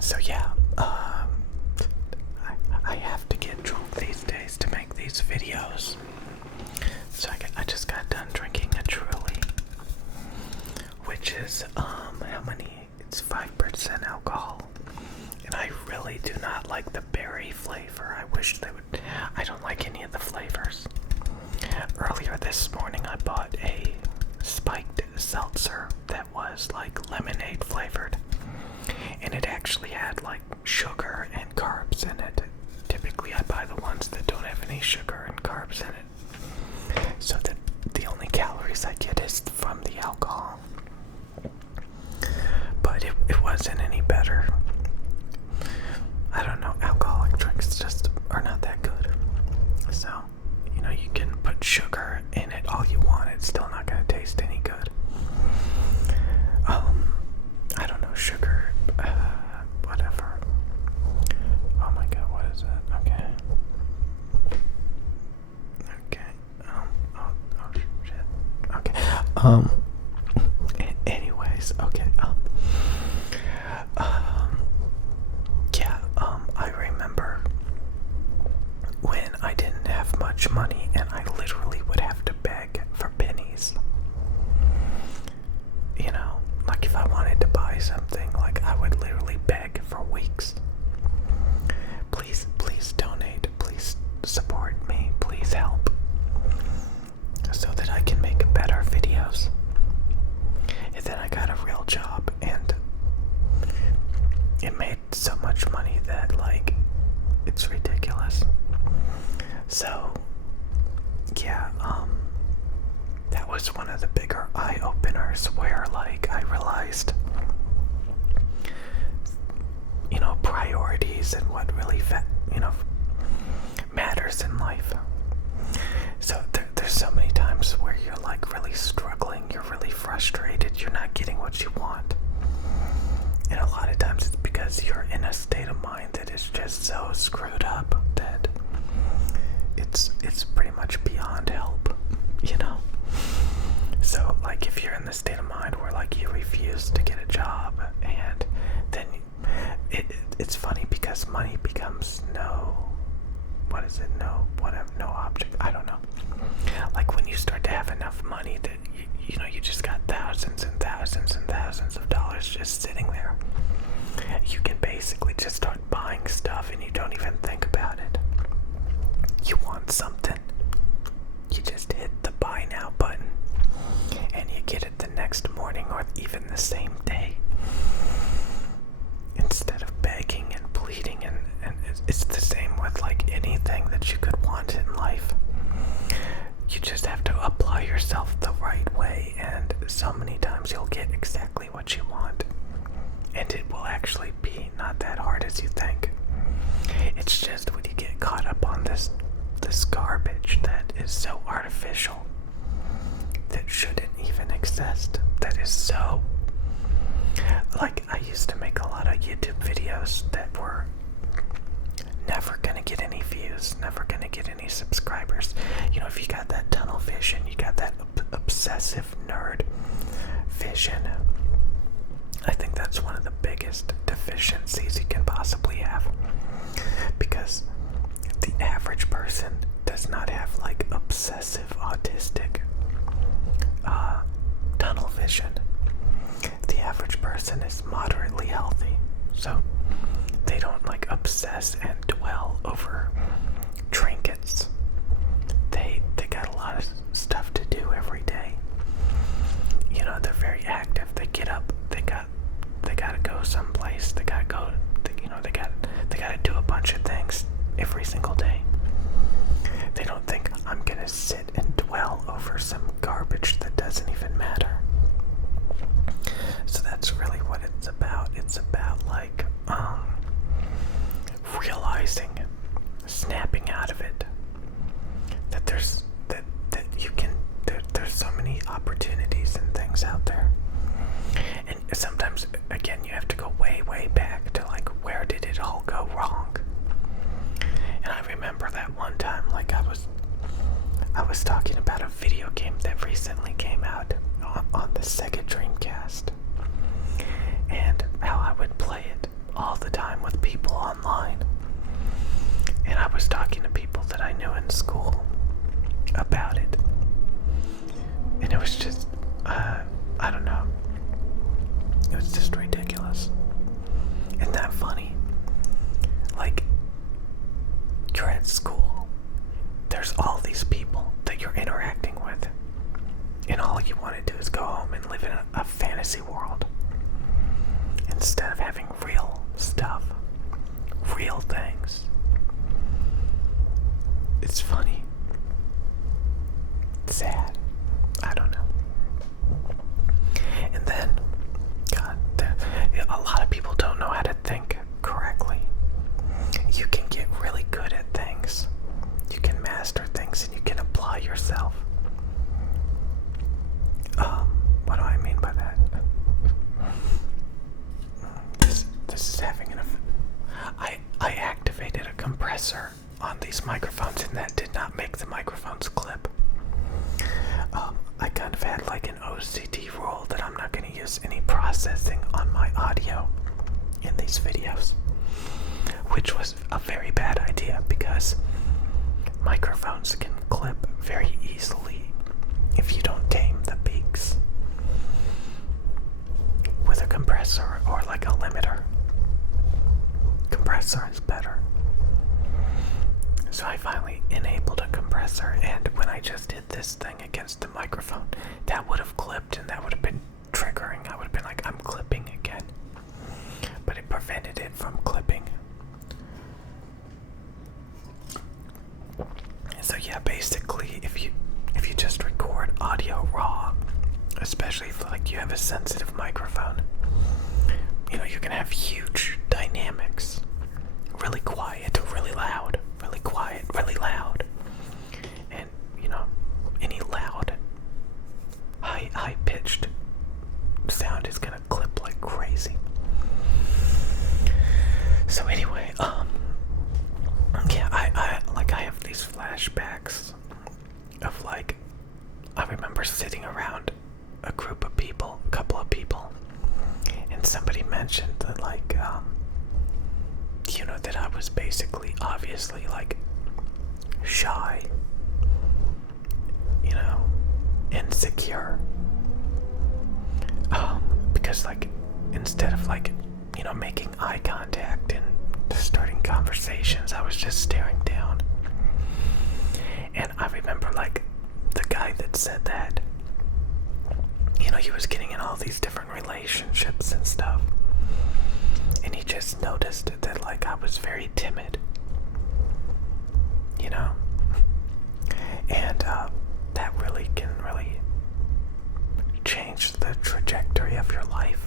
So yeah, I have to get drunk these days to make these videos. So I just got done drinking a Truly, which is how many? It's 5% alcohol, and I really do not like the berry flavor. I wish they would. I don't like any of the flavors. Earlier this morning, I bought a spiked seltzer that was like lemonade flavored, and it actually had like sugar and carbs in it. Typically I buy the ones that don't have any sugar and carbs in it, so that the only calories I get is from the alcohol. But it wasn't any better. I don't know, alcoholic drinks just are not that good. So, you know, you can put sugar in it all you want, it's still not going to taste any good. I don't know, sugar, whatever. Oh my god, what is that? Okay. Oh shit. Okay. Anyways, okay. I remember when I didn't have much money and I literally would have to beg for pennies. You know, like if I wanted to buy something, like I would literally beg for weeks. Please donate, please support me, please help, so that I can make better videos. And then I got a real job, and it made so much money that, like, it's ridiculous. So, yeah, that was one of the bigger eye-openers where, like, I realized, you know, priorities and what really, matters in life. So there's so many times where you're, like, really struggling, you're really frustrated, you're not getting what you want. And a lot of times it's because you're in a state of mind that is just so screwed up that it's pretty much beyond help, you know? So, like, if you're in the state of mind where, like, you refuse to get a job, and then it's funny because money becomes no object. I don't know. Like, when you start to have enough money that you know you just got thousands and thousands and thousands of dollars just sitting there, you can basically just start buying stuff and you don't even think about it. You want something, you just hit the buy now button and you get it the next morning or even the same day, instead of begging and pleading. And it's the same with, like, anything that you could want in life. You just have to apply yourself the right way, and so many times you'll get exactly what you want, and it will actually be not that hard as you think. It's just when you get caught up on this garbage that is so artificial, that shouldn't even exist, that is so, like, I used to make a lot of YouTube videos that were never gonna get any views, never gonna get any subscribers. You know, if you got that tunnel vision, you got that obsessive nerd vision, I think that's one of the biggest deficiencies you can possibly have, because the average person does not have, like, obsessive autistic tunnel vision. The average person is moderately healthy, so they don't, like, obsess and dwell over trinkets. They got a lot of stuff to do every day. You know, they're very active. They get up, they gotta go someplace, they gotta go, they gotta do a bunch of things every single day. They don't think, I'm gonna sit and dwell over some garbage that doesn't even matter. So that's really what it's about. It's about, like, realizing, snapping out of it, that there's so many opportunities and things out there. And sometimes, again, you have to go way back to, like, where did it all go wrong? And I remember that one time, like, I was talking about a video game that recently came out on the Sega Dreamcast, and how I would play it all the time. I don't know. It was just ridiculous. Isn't that funny? Like, you're at school. There's all these people that you're interacting with. And all you want to do is go home and live in a fantasy world. Instead of having real stuff. Real things. It's funny. Sad. I don't know. And then, God, a lot of people don't know how to think correctly. You can get really good at things. You can master things and you can apply yourself. What do I mean by that? This is having an effect. I activated a compressor on these microphones and that did not make the microphones clip. I kind of had like an OCD rule that I'm not going to use any processing on my audio in these videos, which was a very bad idea because microphones can clip very easily if you don't tame the peaks with a compressor or like a limiter. Compressor is better. So I finally enabled a compressor, and when I just hit this thing against the microphone, that would have clipped and that would have been triggering. I would have been like, I'm clipping again. But it prevented it from clipping. So yeah, basically, if you just record audio raw, especially if like you have a sensitive microphone, you know, you can have huge dynamics. Really quiet, really loud, really quiet, really loud. And, you know, any loud, high-pitched sound is gonna clip like crazy. So anyway, yeah, I have these flashbacks of like, I remember sitting around a group of people, a couple of people, and somebody mentioned that like, you know, that I was basically, obviously, like, shy, you know, insecure, because, like, instead of, like, you know, making eye contact and starting conversations, I was just staring down, and I remember, like, the guy that said that, you know, he was getting in all these different relationships and stuff. And he just noticed that, like, I was very timid, you know? And, that really can really change the trajectory of your life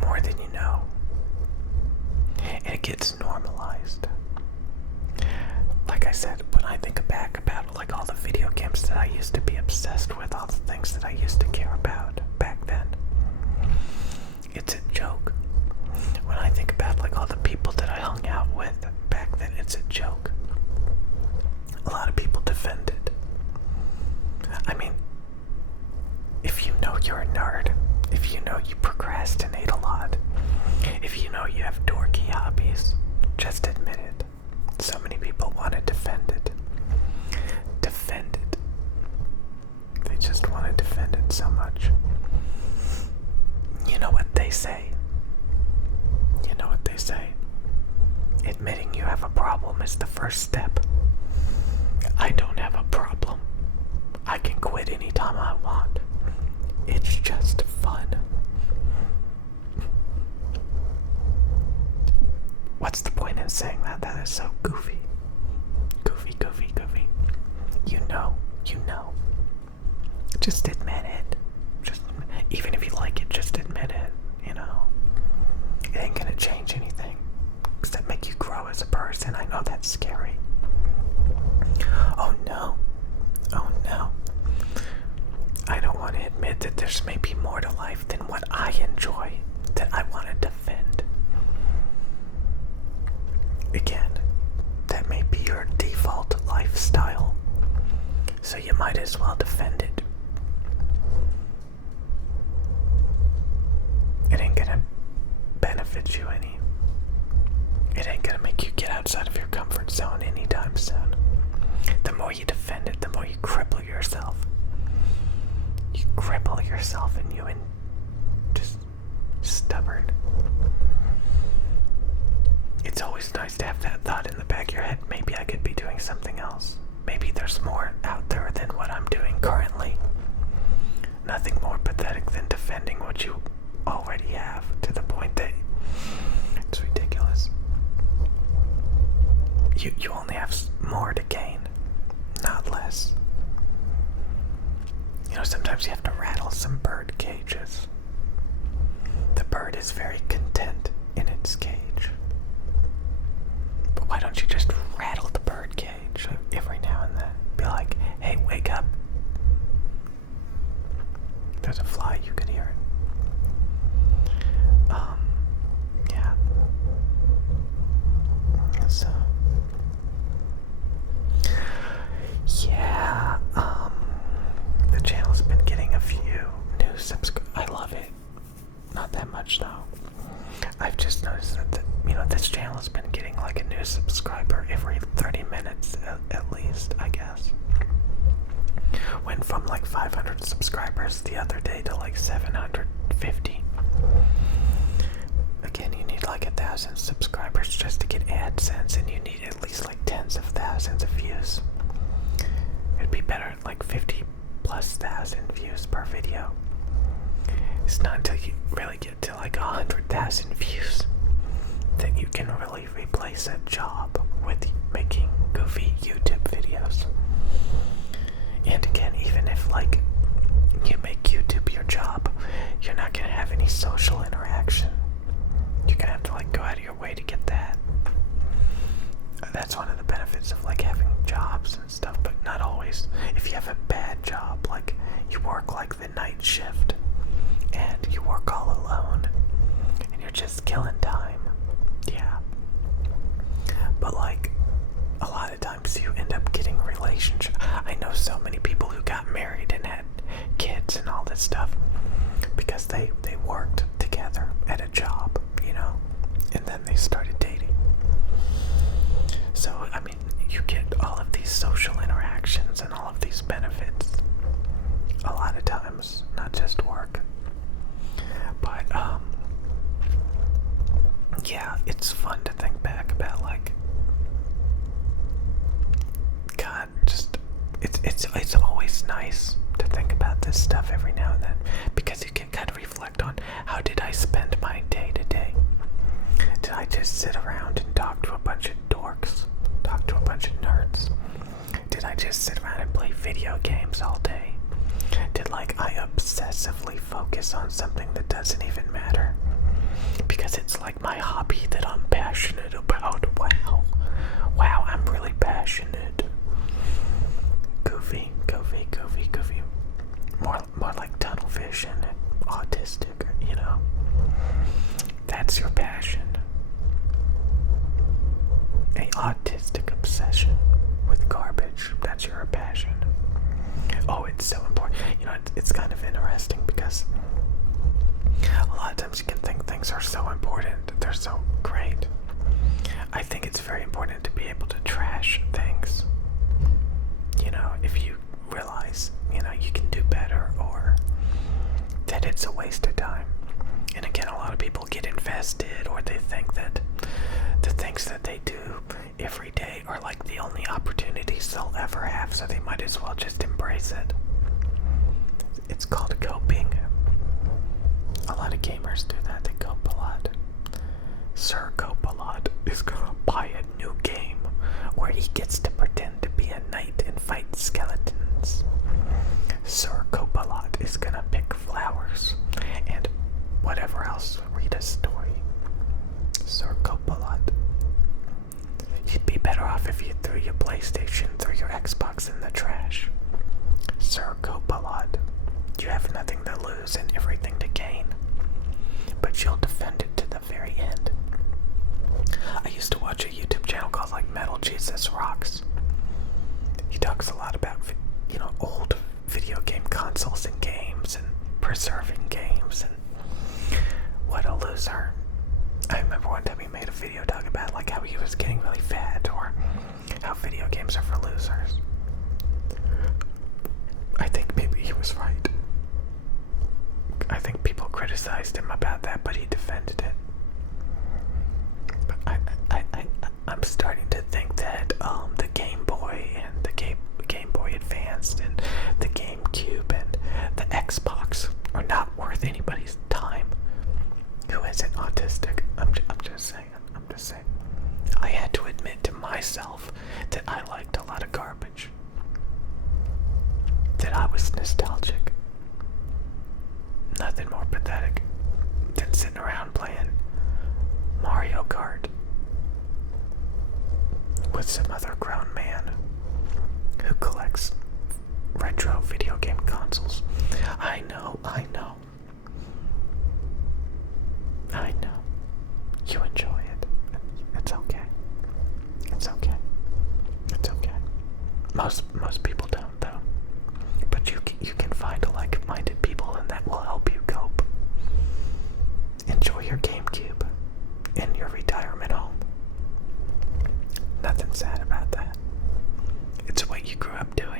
more than you know. And it gets normalized. Like I said, when I think back about, like, all the video games that I used to be obsessed with, all the things that I used to care about back then, it's a joke. When I think about like all the people that I hung out with back then, it's a joke. A lot of people defend it. I mean, if you know you're a nerd, if you know you procrastinate a lot, if you know you have dorky hobbies, just admit it. So many people want to defend it. Defend it. They just want to defend it so much. You know what they say? You know what they say? Admitting you have a problem is the first step. I don't have a problem. I can quit anytime I want. It's just fun. What's the point in saying that? That is so goofy. Goofy, goofy, goofy. You know. Just admit it. Even if you like it, just admit it, you know. It ain't gonna change anything except make you grow as a person. I know that's scary. Oh no. I don't want to admit that there's maybe more to life than what I enjoy, that I want to defend. Again, that may be your default lifestyle, so you might as well defend it. It ain't gonna benefit you any. It ain't gonna make you get outside of your comfort zone anytime soon. The more you defend it, the more you cripple yourself. You cripple yourself and you and just stubborn. It's always nice to have that thought in the back of your head. Maybe I could be doing something else. Maybe there's more out there than what I'm doing currently. Nothing more pathetic than defending what you already have to the point that it's ridiculous. You only have more to gain, not less. You know, sometimes you have to rattle some bird cages. The bird is very content in its cage. But why don't you just rattle the bird cage every now and then? Be like, hey, wake up. There's a fly, you could hear it. Yeah. So, yeah, the channel's been getting a few new subscribers. I love it. Not that much though. I've just noticed that, this channel has been getting like a new subscriber every 30 minutes at least, I guess. Went from like 500 subscribers the other day to like 750. Again, you need like 1,000 subscribers just to get AdSense, and you need at least like tens of thousands of views. It'd be better at like 50,000+ views per video. It's not until you really get to like 100,000 views that you can really replace a job with making goofy YouTube videos. And again, even if like you make YouTube your job, you're not gonna have any social interaction. You're gonna have to like go out of your way to get that. That's one of the benefits of like having jobs and stuff, but not always. If you have a bad job, like you work like the night shift and you work all alone and you're just killing time, yeah. But like a lot of times you end up getting a relationship. I know so many people who got married and had kids and all this stuff because they worked together at a job, and then they started dating. So, I mean, you get all of these social interactions and all of these benefits a lot of times, not just work. But, yeah, it's fun to think back about, like, God, just, it's always nice to think about this stuff every now and then, because you can kind of reflect on how did I spend my day to day. Did I just sit around and talk to a bunch of dorks? Talk to a bunch of nerds? Did I just sit around and play video games all day? Did I obsessively focus on something that doesn't even matter? Because it's like my hobby that I'm passionate about. Wow, I'm really passionate. Goofy. More like tunnel vision and autistic, That's your passion. A autistic obsession with garbage. That's your passion. Oh, it's so important. It's kind of interesting because a lot of times you can think things are so important. They're so great. I think it's very important to be able to trash things. If you realize, you can do better or that it's a waste of time. And again, a lot of people get invested, or they think that the things that they do every day are like the only opportunities they'll ever have, so they might as well just embrace it. It's called coping. A lot of gamers do that. They cope a lot. Sir Cope-a-lot is gonna buy a new game where he gets to pretend to be a knight and fight skeletons. Sir Cope-a-lot is gonna pick flowers and whatever else, read a story. Sir Cope-a-lot. You'd be better off if you threw your PlayStation, threw your Xbox in the trash. Sir Cope-a-lot. You have nothing to lose and everything to gain, but you'll defend it to the very end. I used to watch a YouTube channel called Metal Jesus Rocks. He talks a lot about, old video game consoles and games and preserving games and what a loser. I remember one time he made a video talking about how he was getting really fat or how video games are for losers. I think maybe he was right. I think people criticized him about that, but he defended it. But I'm starting to think that the Game Boy and the Game Boy Advanced and the GameCube and the Xbox are not worth anybody's time who isn't autistic. I'm just saying. I had to admit to myself that I liked a lot of garbage. That I was nostalgic. Nothing more pathetic than sitting around playing Mario Kart with some other grown man who collects retro video game consoles. I know. You enjoy it. It's okay. Most people don't, though. But you can find like-minded people, and that will help you cope. Enjoy your GameCube in your retirement home. Nothing sad about that. It's what you grew up doing.